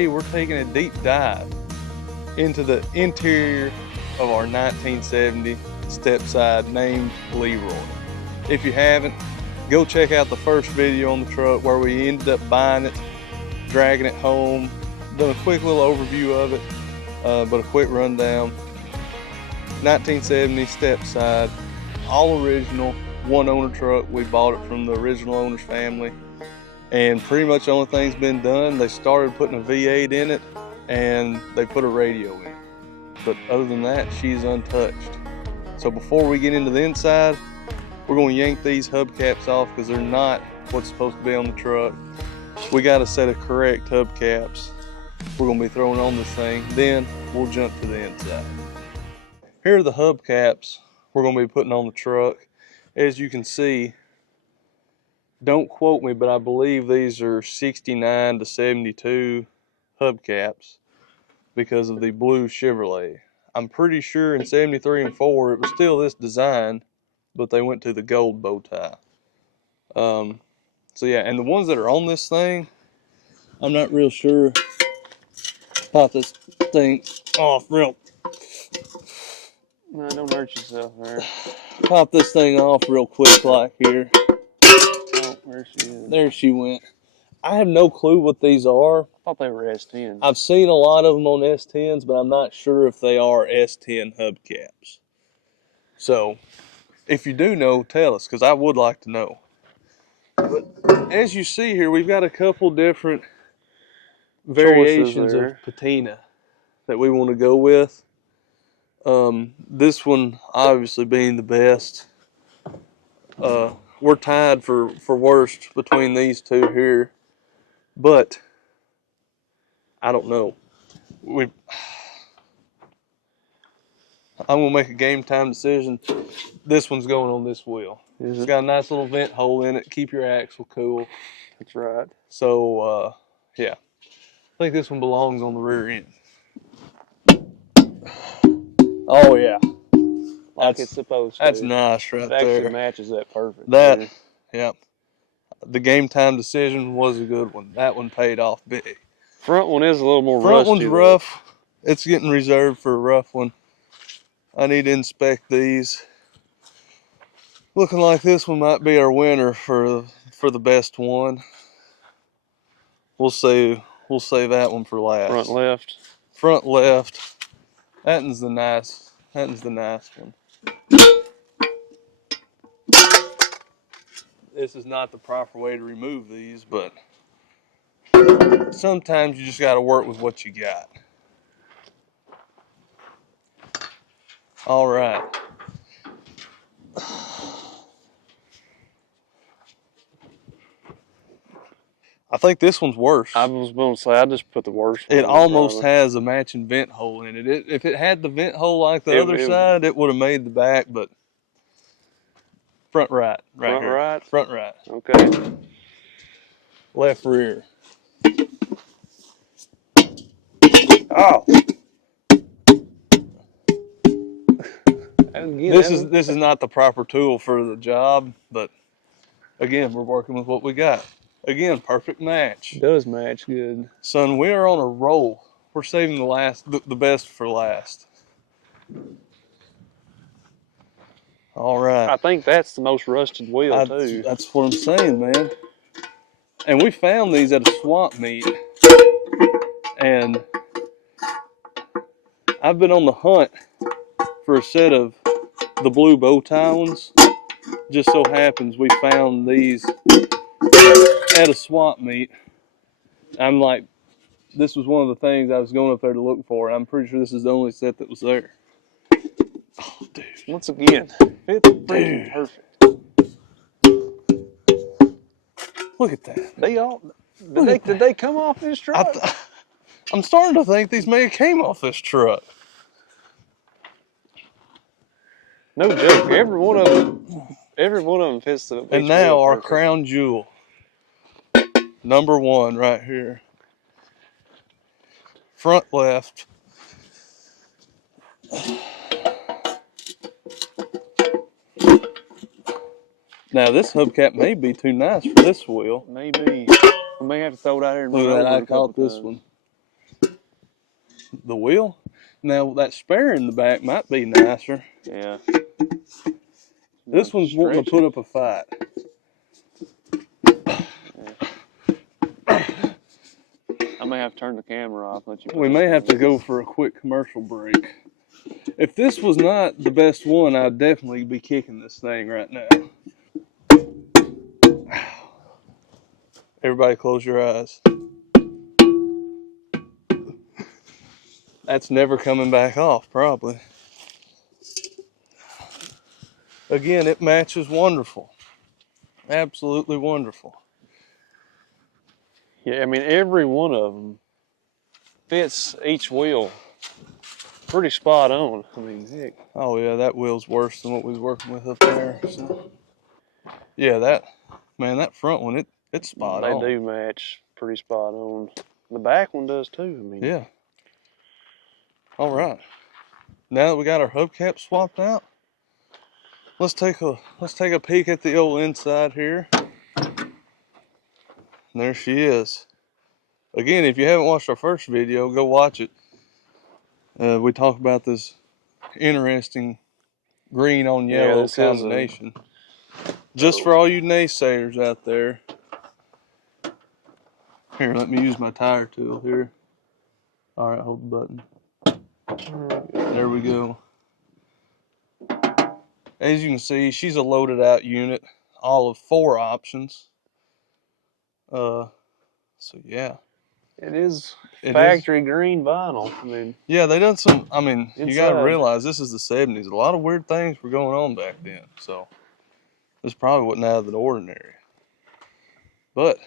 today we're taking a deep dive into the interior of our 1970 step-side named Leroy. If you haven't, go check out the first video on the truck where we ended up buying it, dragging it home, done a quick little overview of it, but a quick rundown. 1970 step-side, all original, one owner truck. We bought it from the original owner's family, and pretty much the only thing's been done, they started putting a V8 in it and they put a radio in it. But other than that, she's untouched. So before we get into the inside, we're going to yank these hubcaps off because they're not what's supposed to be on the truck. We got a set of correct hubcaps we're going to be throwing on this thing, then we'll jump to the inside. Here are the hubcaps we're going to be putting on the truck. As you can see, don't quote me, but I believe these are 69 to 72 hubcaps because of the blue Chevrolet. I'm pretty sure in 73 and 4 it was still this design, but they went to the gold bow tie. So yeah, and the ones that are on this thing, I'm not real sure. Pop this thing off real. No, don't hurt yourself there. Pop this thing off real quick like here. Oh, there she is. There she went. I have no clue what these are. I thought they were S10s. I've seen a lot of them on S10s, but I'm not sure if they are S10 hubcaps. So, if you do know, tell us, because I would like to know. But as you see here, we've got a couple different variations of patina that we want to go with. This one obviously being the best. We're tied for worst between these two here, but I don't know. I'm gonna make a game time decision. This one's going on this wheel. It's got a nice little vent hole in it. Keep your axle cool. That's right. So yeah, I think this one belongs on the rear end. Oh yeah, Like it's supposed to. That's nice right there. It actually matches that perfect. That, yeah. The game time decision was a good one. That one paid off big. Front one is a little more rusty. Front one's rough. It's getting reserved for a rough one. I need to inspect these. Looking like this one might be our winner for the best one. We'll save that one for last. Front left. Front left. That one's the nice one. This is not the proper way to remove these, but sometimes you just got to work with what you got. All right. I think this one's worse. I was going to say, I just put the worst one. It almost has a matching vent hole in it. If it had the vent hole like the other side, it would have made the back, but front right. Front here. right? Front right. Okay. Left rear. Oh. Again, this is not the proper tool for the job, but again, we're working with what we got. Again, perfect match. It does match good. Son, we are on a roll. We're saving the best for last. All right. I think that's the most rusted wheel too. That's what I'm saying, man. And we found these at a swap meet, and I've been on the hunt for a set of the blue bow tie ones. Just so happens we found these at a swap meet. I'm like, this was one of the things I was going up there to look for. I'm pretty sure this is the only set that was there. Oh, dude. Once again, it's freaking perfect. Look at that. Did they come off this truck? I'm starting to think these may have came off this truck. No joke. Every one of them fits the. And now our crown jewel, number one right here. Front left. Now this hubcap may be too nice for this wheel. Maybe. We may have to throw it out here and Look at that, I caught this one. the wheel. Now that spare in the back might be nicer. Yeah. This one's wanting to put up a fight. I may have to turn the camera off. Let you. We may have to go for a quick commercial break. If this was not the best one, I'd definitely be kicking this thing right now. Everybody close your eyes. That's never coming back off, probably. Again, it matches wonderful. Absolutely wonderful. Yeah, I mean, every one of them fits each wheel pretty spot on. I mean, heck. Oh yeah, that wheel's worse than what we was working with up there. So. Yeah, that front one, it's spot on. They do match pretty spot on. The back one does too. I mean. Yeah. All right. Now that we got our hubcap swapped out, let's take a peek at the old inside here. And there she is. Again, if you haven't watched our first video, go watch it. We talked about this interesting green on yellow combination. Just for all you naysayers out there. Here, let me use my tire tool here. All right, hold the button. There we go. As you can see, she's a loaded out unit. All of 4 options. So yeah. It is factory green vinyl. I mean, yeah, they done some. I mean, inside. You got to realize this is the 70s. A lot of weird things were going on back then. So this probably wasn't out of the ordinary. But,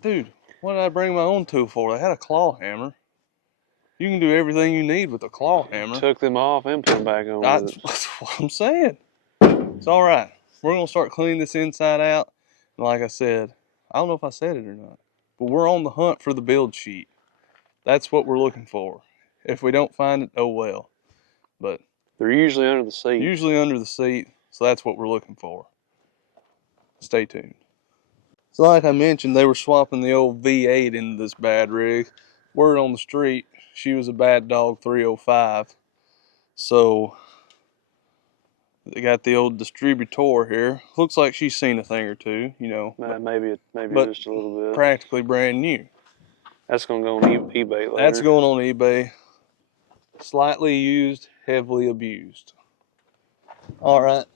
dude, what did I bring my own tool for? I had a claw hammer. You can do everything you need with a claw hammer. Took them off and put them back on. That's what I'm saying. It's all right. We're gonna start cleaning this inside out. And like I said, I don't know if I said it or not, but we're on the hunt for the build sheet. That's what we're looking for. If we don't find it, oh well. But they're usually under the seat. Usually under the seat, so that's what we're looking for. Stay tuned. So like I mentioned, they were swapping the old V8 into this bad rig. Word on the street, she was a bad dog 305. So they got the old distributor here. Looks like she's seen a thing or two, you know. Maybe just a little bit. Practically brand new. That's going to go on eBay later. That's going on eBay. Slightly used, heavily abused. All right.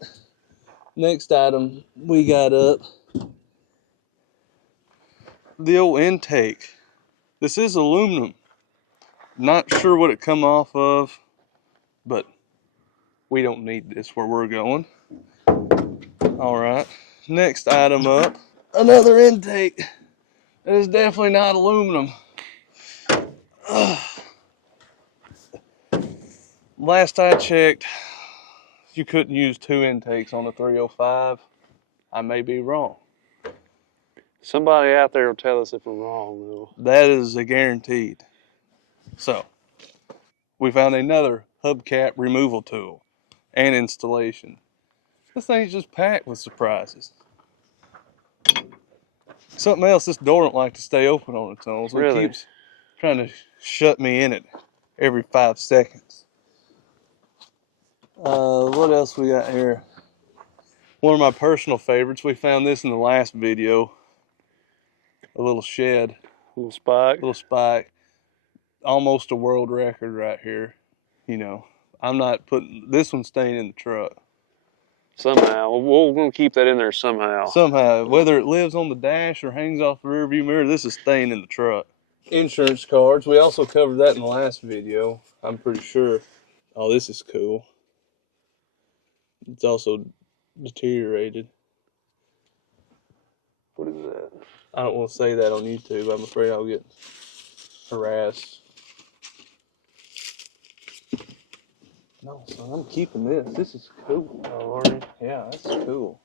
Next item we got up. The old intake. This is aluminum. Not sure what it come off of, but we don't need this where we're going. All right. Next item up. Another intake. It is definitely not aluminum. Last I checked, you couldn't use 2 intakes on the 305. I may be wrong. Somebody out there will tell us if we're wrong, though. That is a guaranteed. So, we found another hubcap removal tool and installation. This thing's just packed with surprises. Something else, this door don't like to stay open on its own, so Really? It keeps trying to shut me in it every 5 seconds. What else we got here? One of my personal favorites. We found this in the last video. A little shed. Little spike. Little spike. Almost a world record right here. You know, I'm not putting this one staying in the truck. Somehow. We're going to keep that in there somehow. Somehow. Whether it lives on the dash or hangs off the rearview mirror, this is staying in the truck. Insurance cards. We also covered that in the last video. I'm pretty sure. Oh, this is cool. It's also deteriorated. What is that? I don't want to say that on YouTube. I'm afraid I'll get harassed. No, son, I'm keeping this. This is cool. Oh, are you? Yeah, that's cool.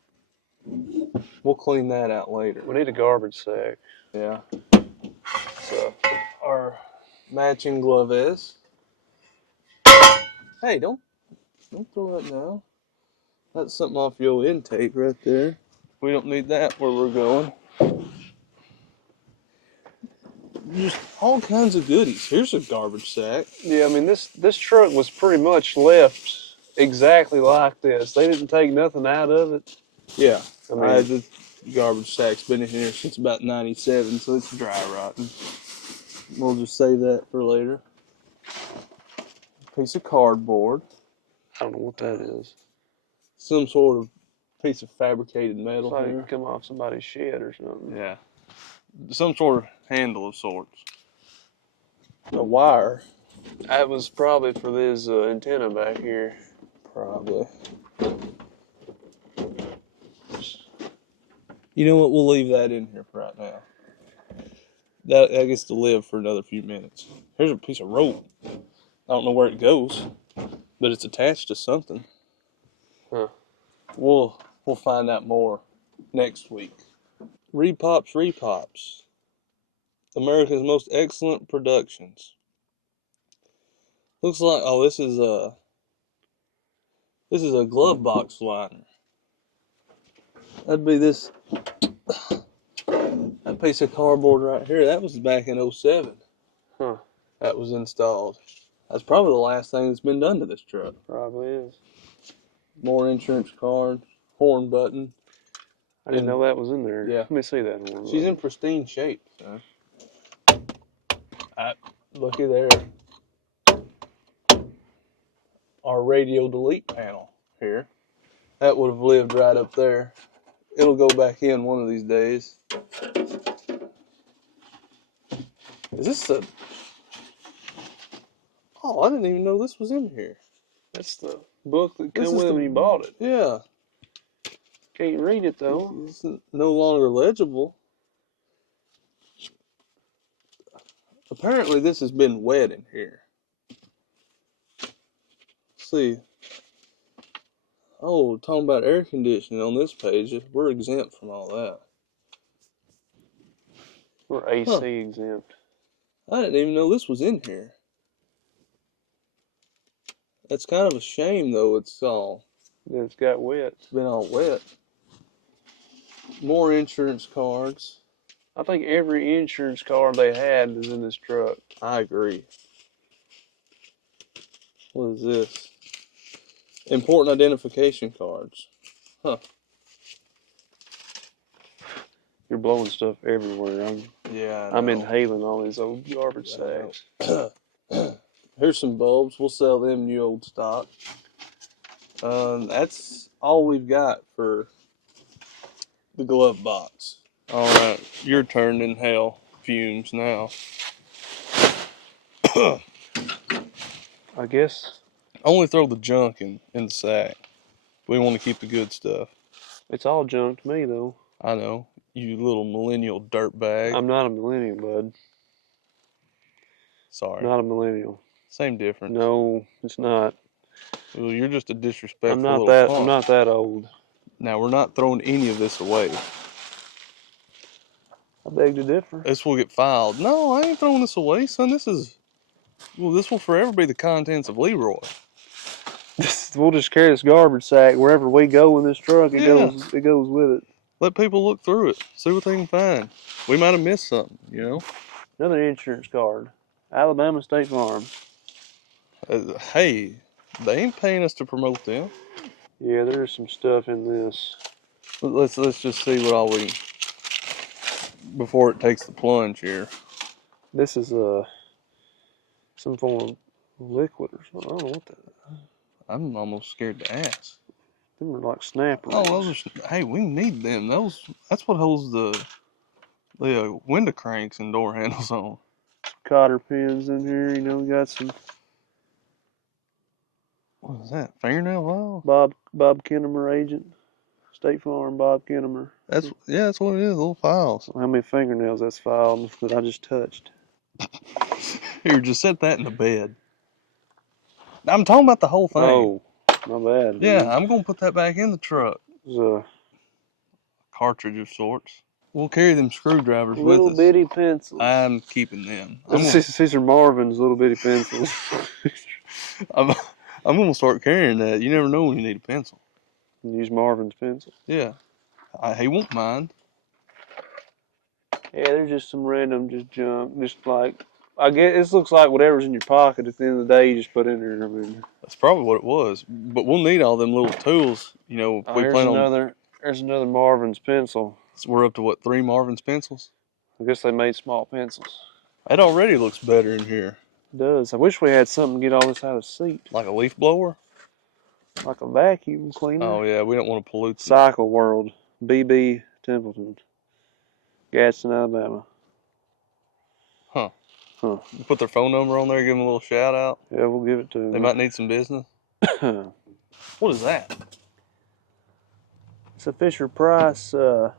We'll clean that out later. We need a garbage sack. Yeah. So, our matching glove is. Hey, don't throw that down. That's something off your old intake right there. We don't need that where we're going. just all kinds of goodies. Here's a garbage sack. Yeah, I mean this truck was pretty much left exactly like this. They didn't take nothing out of it. Yeah, I mean, the garbage sack's been in here since about '97, so it's dry rotting. We'll just save that for later. Piece of cardboard. I don't know what that is. Some sort of piece of fabricated metal It's like here. it come off somebody's shed or something. Yeah. Some sort of handle of sorts. A wire. That was probably for this antenna back here. Probably. You know what? We'll leave that in here for right now. That gets to live for another few minutes. Here's a piece of rope. I don't know where it goes, but it's attached to something. Huh. We'll find out more next week. Repops. America's most excellent productions. Looks like this is a glove box liner. That'd be this that piece of cardboard right here. That was back in '07. Huh. That was installed. That's probably the last thing that's been done to this truck. Probably is. More insurance card, horn button. I didn't know that was in there. Yeah. Let me see that one. She's in pristine shape. So. Looky there. Our radio delete panel here. That would have lived right up there. It'll go back in one of these days. Is this a... Oh, I didn't even know this was in here. That's the book that came with it when you bought it. Yeah. Can't read it though. It's no longer legible. Apparently this has been wet in here. Let's see. Oh, talking about air conditioning on this page. We're exempt from all that. We're AC exempt. I didn't even know this was in here. That's kind of a shame, though. It's got wet. It's been all wet. More insurance cards. I think every insurance card they had is in this truck. I agree. What is this? Important identification cards. Huh. You're blowing stuff everywhere. I'm inhaling all these old garbage sacks. Here's some bulbs. We'll sell them new old stock. That's all we've got for the glove box. All right, your turn to inhale fumes now. I guess. Only throw the junk in the sack. We want to keep the good stuff. It's all junk to me, though. I know. You little millennial dirtbag. I'm not a millennial, bud. Sorry. Not a millennial. Same difference. No, it's not. Well, you're just a disrespectful I'm not little that. punk. I'm not that old. Now, we're not throwing any of this away. I beg to differ. This will get filed. No, I ain't throwing this away, son. This will forever be the contents of Leroy. We'll just carry this garbage sack wherever we go in this truck. It goes with it. Let people look through it, see what they can find. We might have missed something, you know. Another insurance card, Alabama State Farm. Hey, they ain't paying us to promote them. Yeah, there's some stuff in this. Let's just see what all we before it takes the plunge here. This is some form of liquid or something. I don't know what that is. I'm almost scared to ask. Them are like snap rings. Oh, those are. Hey, we need them. That's what holds the window cranks and door handles on. Some cotter pins in here. You know, got some. What is that? Fingernail file? Bob Kinnemer agent. State Farm Bob Kinnemer. That's what it is. Little files. How many fingernails that's filed that I just touched? Here, just set that in the bed. I'm talking about the whole thing. Oh, my bad. Dude. Yeah, I'm gonna put that back in the truck. It's a cartridge of sorts. We'll carry them screwdrivers with us. Little bitty pencils. I'm keeping them. These are Marvin's little bitty pencils. I'm gonna start carrying that. You never know when you need a pencil. Use Marvin's pencil. Yeah, he won't mind. Yeah, they're just some random just junk. Just like, I guess this looks like whatever's in your pocket at the end of the day, you just put in there. I mean, That's probably what it was. But we'll need all them little tools. You know, oh, we plan on. there's another Marvin's pencil. So we're up to what, 3 Marvin's pencils? I guess they made small pencils. That already looks better in here. It does. I wish we had something to get all this out of the seat. Like a leaf blower? Like a vacuum cleaner. Oh yeah, we don't want to pollute. Cycle World, BB Templeton, Gadsden, Alabama. Huh. Huh. Put their phone number on there, give them a little shout out. Yeah, we'll give it to them. They might need some business. What is that? It's a Fisher Price. I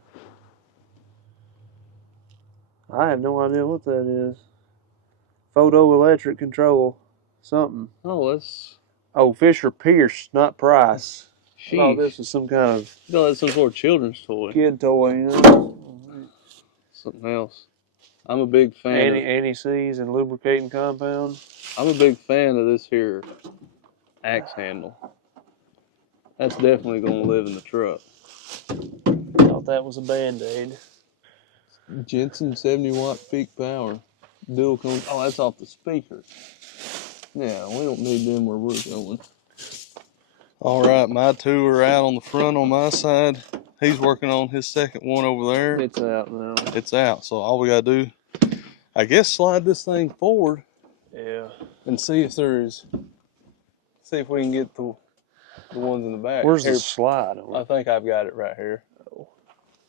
have no idea what that is. Photoelectric control, something. Oh, that's. Oh, Fisher Pierce, not Price. I thought Sheesh. this was some kind of No, that's some sort of children's toy. kid toy, you know. Something else. I'm a big fan. Anti-seize and lubricating compound. I'm a big fan of this here axe handle. That's definitely going to live in the truck. Thought that was a Band-Aid. Jensen 70-watt peak power. Dual cone. Oh, that's off the speaker. Yeah, we don't need them where we're going. All right, my two are out on the front on my side. He's working on his second one over there. It's out now. It's out, so all we gotta do, I guess, slide this thing forward. Yeah. And see if there's, see if we can get the ones in the back. Where's Here, the slide on it? I think I've got it right here. Oh.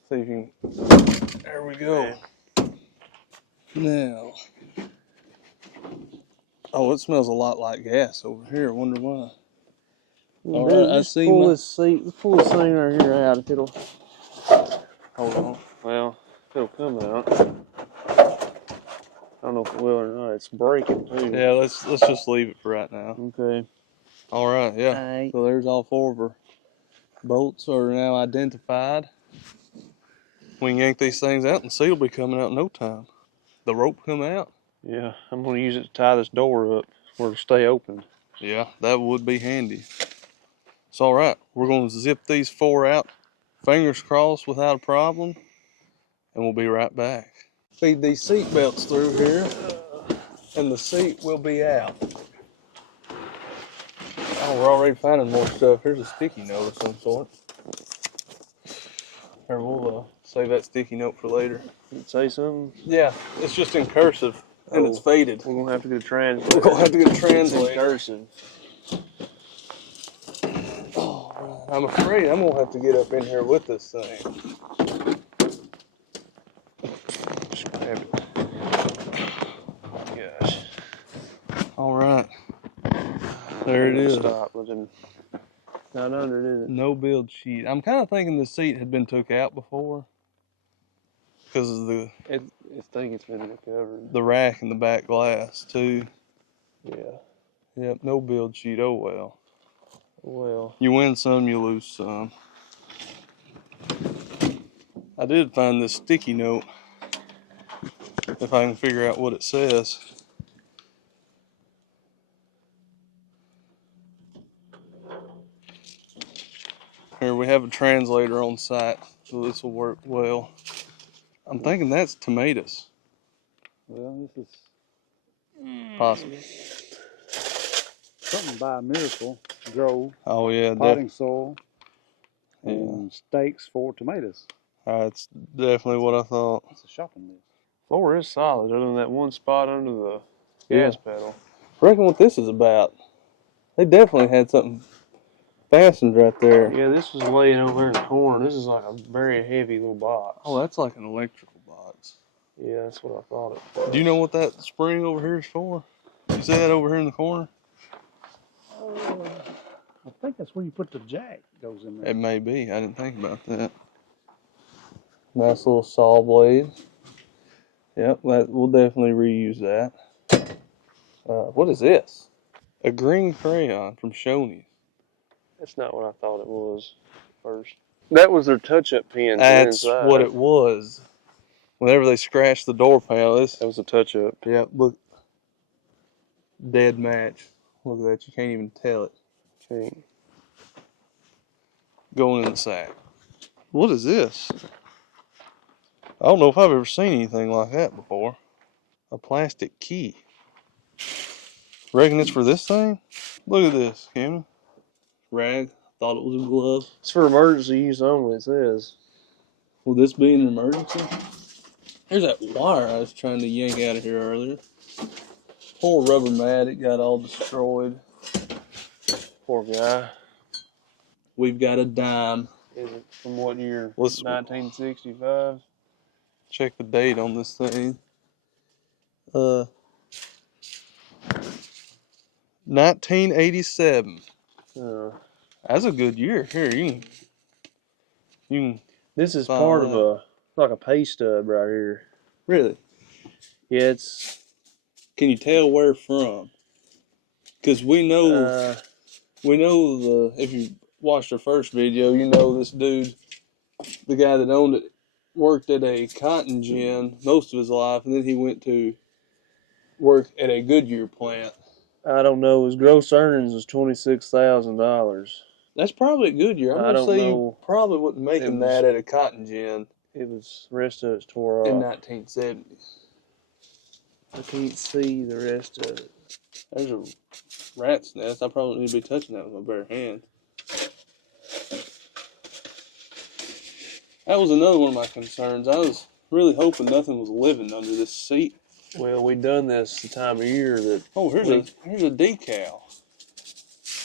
See if you can. There we go. Now. Oh, it smells a lot like gas over here. I wonder why. Well, All dude, right, I let's see pull my- this seat. Let's pull this thing right here out if it'll. Hold on. Well, if it'll come out. I don't know if it will or not. It's breaking too. Yeah, let's just leave it for right now. Okay. All right, yeah. Alright. So there's all 4 of our bolts are now identified. We can yank these things out and the seal will be coming out in no time. The rope come out? Yeah, I'm gonna use it to tie this door up where it'll stay open. Yeah, that would be handy. It's all right. We're going to zip these 4 out, fingers crossed, without a problem, and we'll be right back. Feed these seat belts through here, and the seat will be out. Oh, we're already finding more stuff. Here's a sticky note of some sort. Here, we'll save that sticky note for later. Did it say something? Yeah, it's just in cursive, and it's faded. We're gonna have to get a translator. We're going to have to get a It's in translator. cursive. Oh, I'm afraid I'm going to have to get up in here with this thing. Just grab it. Oh my gosh. All right. There it is. Stop. Not under, is it? No build sheet. I'm kind of thinking the seat had been took out before because of I think it's been recovered. the rack and the back glass too. Yeah. Yep, no build sheet. Oh well. Well. You win some, you lose some. I did find this sticky note. If I can figure out what it says. Here we have a translator on site, so this will work well. I'm thinking that's tomatoes. Well, this is Possibly. something by Miracle Grow, Oh yeah, potting soil, yeah. and stakes for tomatoes. That's definitely what I thought. It's a shopping list. Floor is solid, other than that one spot under the gas pedal. Reckon what this is about. They definitely had something fastened right there. Yeah, this was laying over there in the corner. This is like a very heavy little box. Oh, that's like an electrical box. Yeah, that's what I thought it was. Do you know what that spring over here is for? You see that over here in the corner? I think that's where you put the jack goes in there. It may be. I didn't think about that. Nice little saw blade. Yep, we'll definitely reuse that. What is this? A green crayon from Shoney's. That's not what I thought it was first. That was their touch-up pin. That's inside. what it was. Whenever they scratched the door panel, this. That was a touch-up. Yeah, look. Dead match. Look at that. You can't even tell it. Okay. Going in the sack. What is this? I don't know if I've ever seen anything like that before. A plastic key. Reckon it's for this thing? Look at this, Cameron. Rag. Thought it was a glove. It's for emergency use only, it says. Will this be an emergency? Here's that wire I was trying to yank out of here earlier. Poor rubber mat, it got all destroyed. Poor guy. We've got a dime. Is it from what year? Let's 1965? check the date on this thing. 1987. That's a good year. Here, you can This is file part of that. like a pay stub right here. Really? Yeah, it's. Can you tell where from? Because we know if you watched our first video, you know this dude, the guy that owned it, worked at a cotton gin most of his life, and then he went to work at a Goodyear plant. I don't know. His gross earnings was $26,000. That's probably a Goodyear. I'm I gonna don't say know. you probably wasn't making that at a cotton gin It was. The rest of it's tore off. in 1970. I can't see the rest of it. There's a rat's nest. I probably need to be touching that with my bare hands. That was another one of my concerns. I was really hoping nothing was living under this seat. Well, we done this the time of year that. Oh, here's a decal.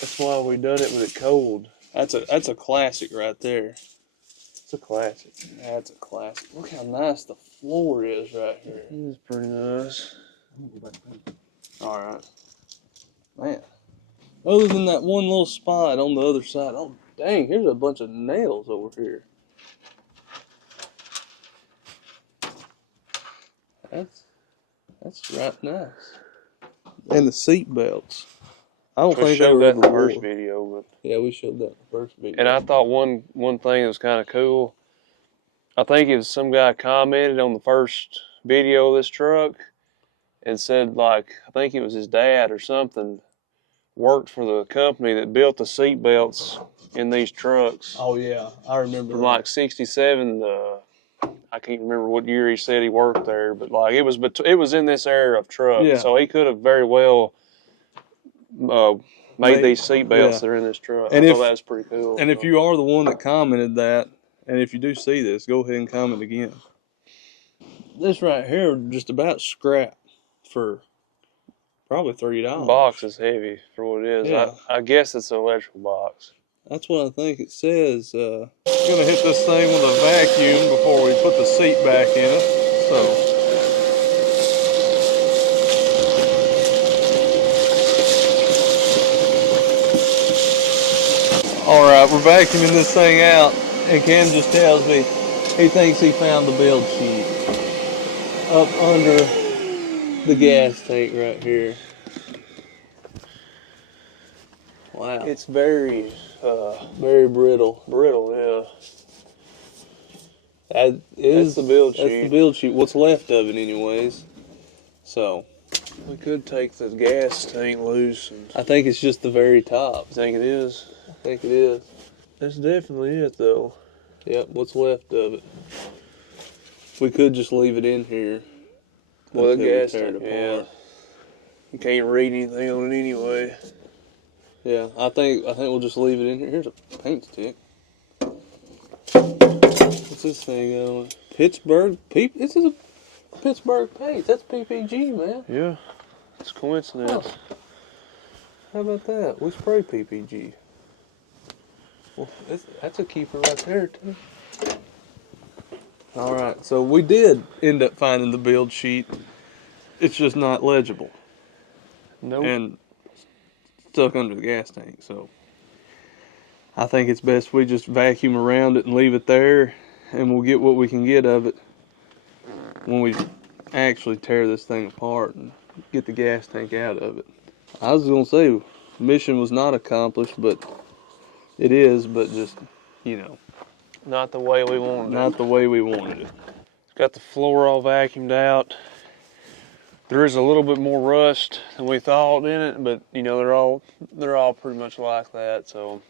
That's why we done it with it cold. That's a classic right there. It's a classic. That's a classic. Look how nice the floor is right here. It's pretty nice. All right, man. Other than that one little spot on the other side, oh dang, here's a bunch of nails over here. That's right nice. And the seat belts. I don't think showed that in the wore. first video, but Yeah, we showed that in the first video. and I thought one thing that was kind of cool. I think it was some guy commented on the first video of this truck and said, like, I think it was his dad or something, worked for the company that built the seat belts in these trucks. Oh yeah, I remember. From like '67 I can't remember what year he said he worked there, but like it was in this era of trucks, Yeah. so he could have very well made these seat belts that are in this truck. And I thought that was pretty cool. And if you are the one that commented that, and if you do see this, go ahead and comment again. This right here just about scrap for probably $30. Box is heavy for what it is. Yeah. I guess it's an electrical box. That's what I think it says. Gonna hit this thing with a vacuum before we put the seat back in it. So. All right, we're vacuuming this thing out, and Cam just tells me he thinks he found the build sheet up under the gas tank right here. Wow. It's very brittle. Brittle, yeah. That's the build sheet. That's the build sheet. What's left of it, anyways. So We could take the gas tank loose. I think it's just the very top. You think it is? I think it is. That's definitely it, though. Yep. What's left of it? We could just leave it in here. Well, the until we gas tear it tank, apart. You can't read anything on it anyway. Yeah, I think we'll just leave it in here. Here's a paint stick. What's this thing on? Pittsburgh. This is a Pittsburgh paint. That's PPG, man. Yeah, it's a coincidence. Oh. How about that? We spray PPG. Well, that's a keeper right there, too. All right, so we did end up finding the build sheet. It's just not legible. Nope. And stuck under the gas tank, so I think it's best we just vacuum around it and leave it there, and we'll get what we can get of it when we actually tear this thing apart and get the gas tank out of it. I was gonna say mission was not accomplished, but it is, but just, Not the way we wanted it. not the way we wanted it. Got the floor all vacuumed out. There is a little bit more rust than we thought in it, but they're all pretty much like that. So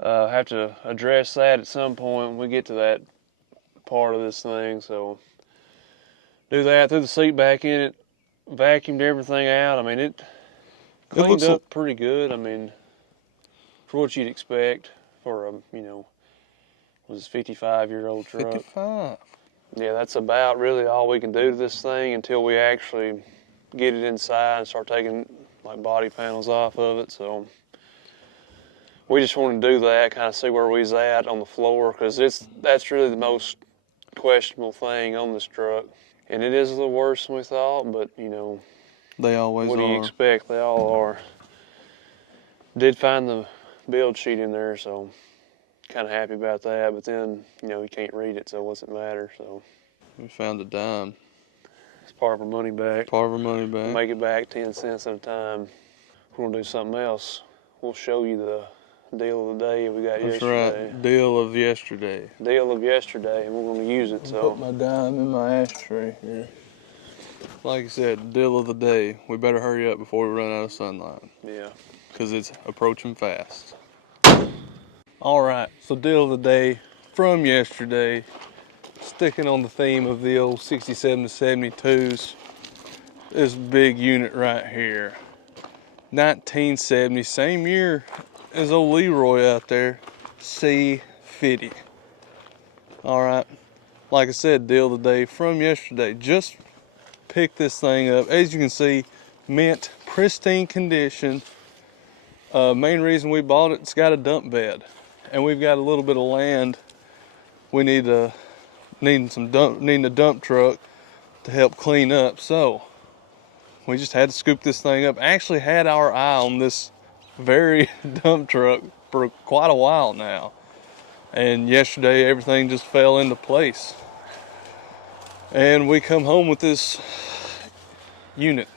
have to address that at some point when we get to that part of this thing. So do that, threw the seat back in it, vacuumed everything out. I mean, it cleaned up pretty good. I mean, for what you'd expect for a, was 55-year-old truck. 55. Yeah, that's about really all we can do to this thing until we actually get it inside and start taking like body panels off of it. So we just want to do that, kind of see where we's at on the floor, because that's really the most questionable thing on this truck. And it is a little worse than we thought, but They always what are. do you expect? They all are. Did find the build sheet in there, so kind of happy about that. But then, you can't read it, so what's it matter? So We found a dime. it's part of our money back. Part of our money back. We'll make it back 10 cents at a time. If we're gonna do something else, we'll show you the deal of the day we got That's yesterday. right. Deal of yesterday. Deal of yesterday, and we're gonna use it. So Put my dime in my ashtray here. Like I said, deal of the day. We better hurry up before we run out of sunlight, yeah, because it's approaching fast. All right, so deal of the day from yesterday, sticking on the theme of the old 67 to 72s. This big unit right here, 1970, same year as old Leroy out there, C10. All right, like I said, deal of the day from yesterday. Just picked this thing up. As you can see, mint, pristine condition. Main reason we bought it's got a dump bed, and we've got a little bit of land. We need a dump truck to help clean up. So we just had to scoop this thing up. Actually had our eye on this very dump truck for quite a while now. And yesterday everything just fell into place. And we come home with this unit.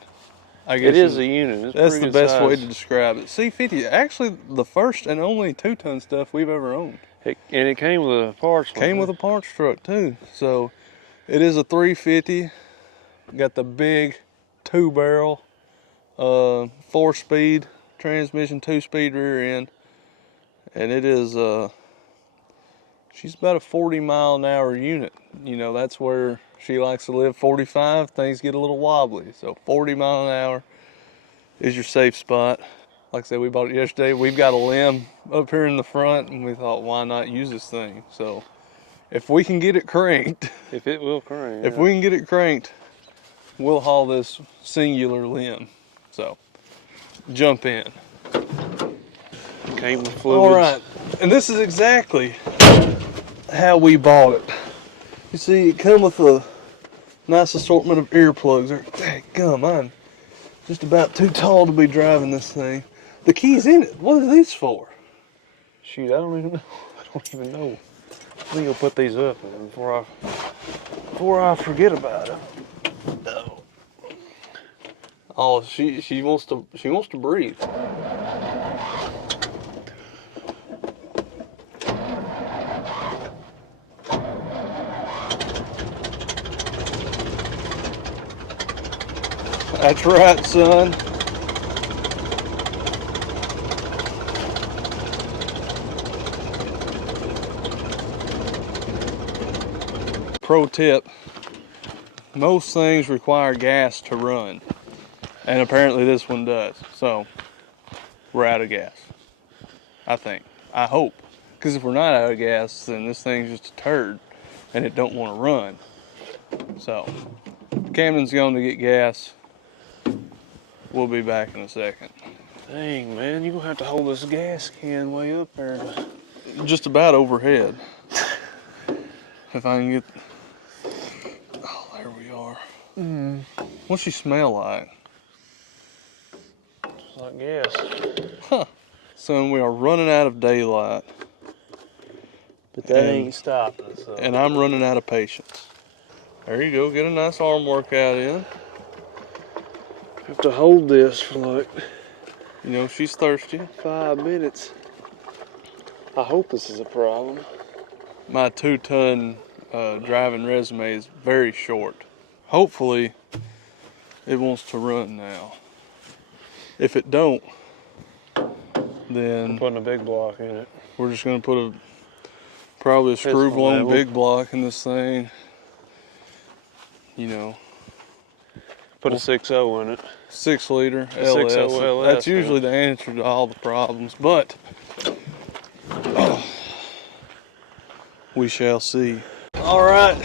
I guess it is a unit. It's that's pretty the good best way size. to describe it. C50, actually the first and only 2-ton stuff we've ever owned. And it came with a parts. Came with a parts truck too. So it is a 350. Got the big 2-barrel, 4-speed transmission, 2-speed rear end, and it is she's about a 40-mile-an-hour unit. That's where she likes to live. 45, things get a little wobbly. So 40 mile an hour is your safe spot. Like I said, we bought it yesterday. We've got a limb up here in the front, and we thought, why not use this thing? So if we can get it cranked, If it will crank. if we can get it cranked, we'll haul this singular limb. So jump in. Came with fluids. All right, and this is exactly how we bought it. You see, it come with a nice assortment of earplugs. Gum, I'm just about too tall to be driving this thing. The key's in it. What are these for? Shoot, I don't even know. I don't even know. I think I'll put these up before I forget about it. No. Oh, she wants to breathe. That's right, son. Pro tip, most things require gas to run, and apparently this one does. So we're out of gas, I think. I hope, because if we're not out of gas, then this thing's just a turd and it don't want to run. So Camden's going to get gas. We'll be back in a second. Dang, man, you're going to have to hold this gas can way up there. Just about overhead. If I can get... Oh, there we are. What's she smell like? It's like gas. Huh. Son, we are running out of daylight. But that ain't stopping us. So. And I'm running out of patience. There you go. Get a nice arm workout in. Have to hold this for like... She's thirsty. 5 minutes. I hope this is a problem. My 2-ton driving resume is very short. Hopefully, it wants to run now. If it don't, then I'm putting a big block in it. we're just going to Probably a screw blown level. big block in this thing. You know. Put a 6.0 in it. 6 liter A 6.0 LS. LS, That's usually the answer to all the problems, but we shall see. All right,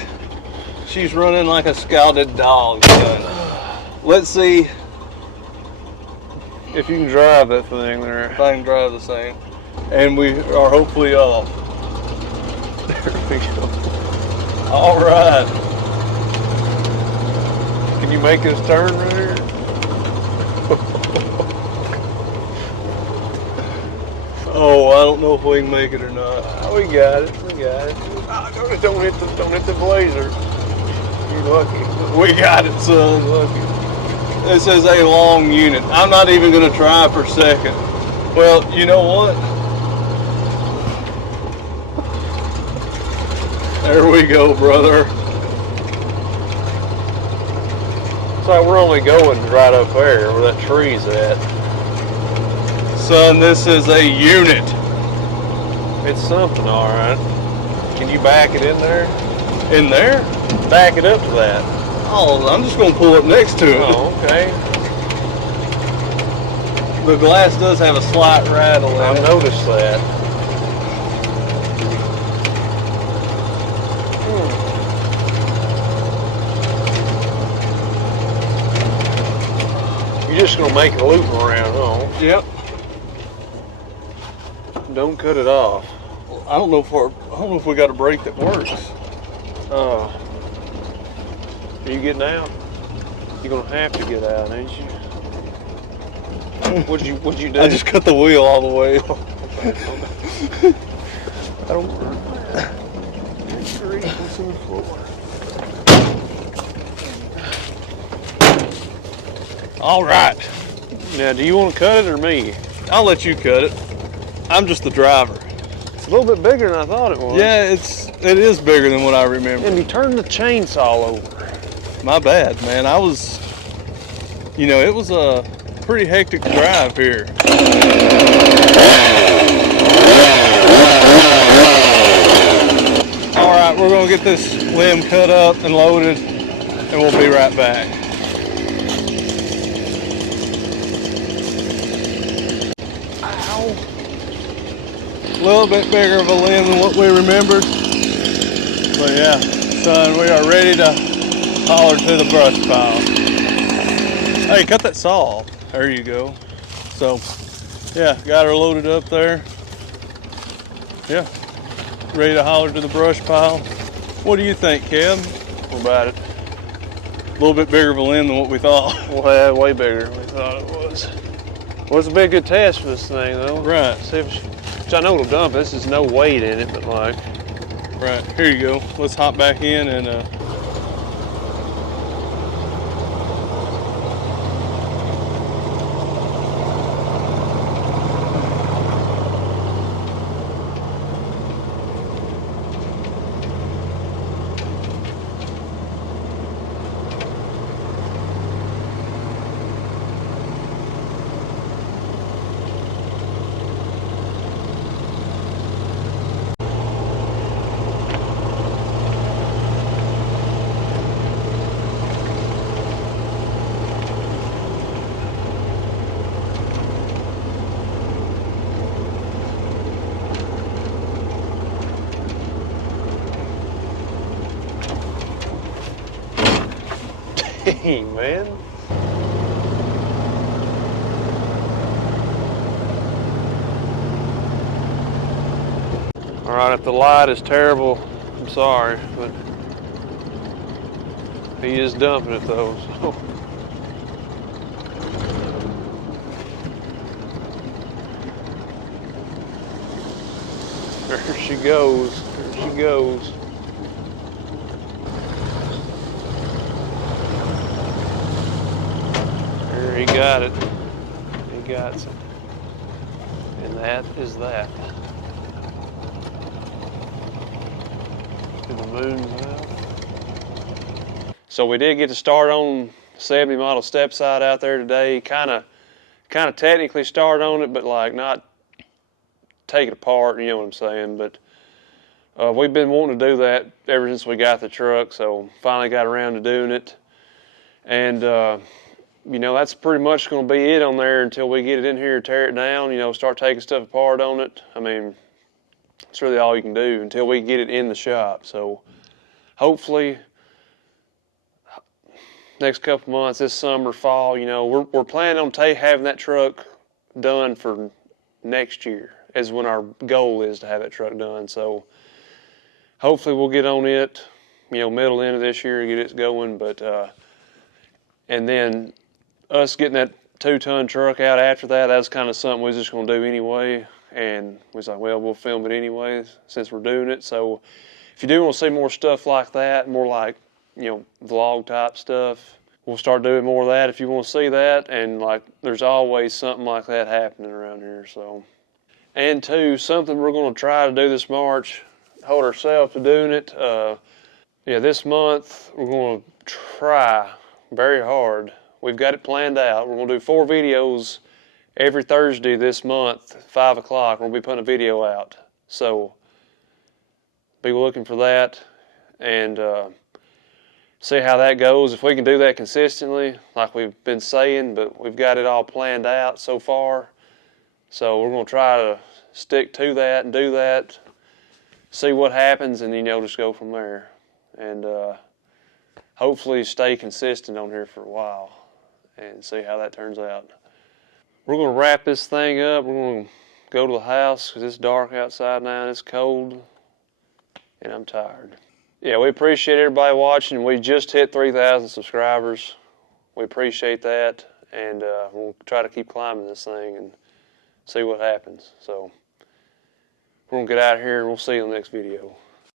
she's running like a scalded dog. Let's see if you can drive that thing there. If I can drive this thing, and we are hopefully off. There we go. All right. Can you make this turn right here? Oh, I don't know if we can make it or not. Oh, we got it. We got it. Oh, don't hit the blazer. You're lucky. We got it, son. Lucky. This is a long unit. I'm not even gonna try for second. Well, you know what? There we go, brother. It's like we're only going right up there where that tree's at. Son, this is a unit. It's something, all right. Can you back it in there? In there? Back it up to that. Oh, I'm just gonna pull up next to it. Oh, okay. The glass does have a slight rattle in I've it. noticed that. You're just gonna make a loop around, huh? Yep. Don't cut it off. I don't know if we got a brake that works. Oh. Are you getting out? You're gonna have to get out, ain't you? What'd you do? I just cut the wheel all the way. I don't. What's on the floor? All right. Now, do you want to cut it or me? I'll let you cut it. I'm just the driver. It's a little bit bigger than I thought it was. Yeah, it is bigger than what I remember. And you turned the chainsaw over. My bad, man. It was a pretty hectic drive here. All right, we're gonna get this limb cut up and loaded, and we'll be right back. Ow. A little bit bigger of a limb than what we remembered. But yeah, son, we are ready to holler to the brush pile. Hey, cut that saw off. There you go. So, yeah, got her loaded up there. Yeah, ready to holler to the brush pile. What do you think, Kev? What about it? A little bit bigger of a limb than what we thought. Well, yeah, way bigger than we thought it was. Well, it's a big good test for this thing, though. Right. See if which I know it'll dump. This is no weight in it, but like. Right, here you go. Let's hop back in and Dang, man. All right, if the light is terrible, I'm sorry, but he is dumping it though. So. There she goes. There she goes. There, he got it. He got it. And that is that. To the moon's out. So we did get to start on 70 model step side out there today. Kind of technically start on it, but like not take it apart, you know what I'm saying. But We've been wanting to do that ever since we got the truck, so finally got around to doing it. And, you know, that's pretty much going to be it on there until we get it in here, tear it down, you know, start taking stuff apart on it. I mean, it's really all you can do until we get it in the shop. So hopefully next couple months, this summer, fall, you know, we're planning on having that truck done for next year is when our goal is to have that truck done. So hopefully we'll get on it, you know, middle end of this year, get it going. But and then us getting that 2-ton truck out after that, that's kind of something we're just going to do anyway. And we was like, well, we'll film it anyway since we're doing it. So if you do want to see more stuff like that, more like, you know, vlog type stuff, we'll start doing more of that if you want to see that. And like, there's always something like that happening around here. So, and two, something we're going to try to do this March, hold ourselves to doing it. Yeah, this month we're going to try very hard. We've got it planned out. We're going to do 4 videos every Thursday this month, 5 o'clock. We'll be putting a video out. So be looking for that and see how that goes. If we can do that consistently, like we've been saying, but we've got it all planned out so far. So we're going to try to stick to that and do that, see what happens, and, you know, just go from there. And hopefully stay consistent on here for a while and see how that turns out. We're going to wrap this thing up. We're going to go to the house because it's dark outside now and it's cold and I'm tired. Yeah, we appreciate everybody watching. We just hit 3,000 subscribers. We appreciate that, and we'll try to keep climbing this thing and see what happens. So we're going to get out of here and we'll see you in the next video.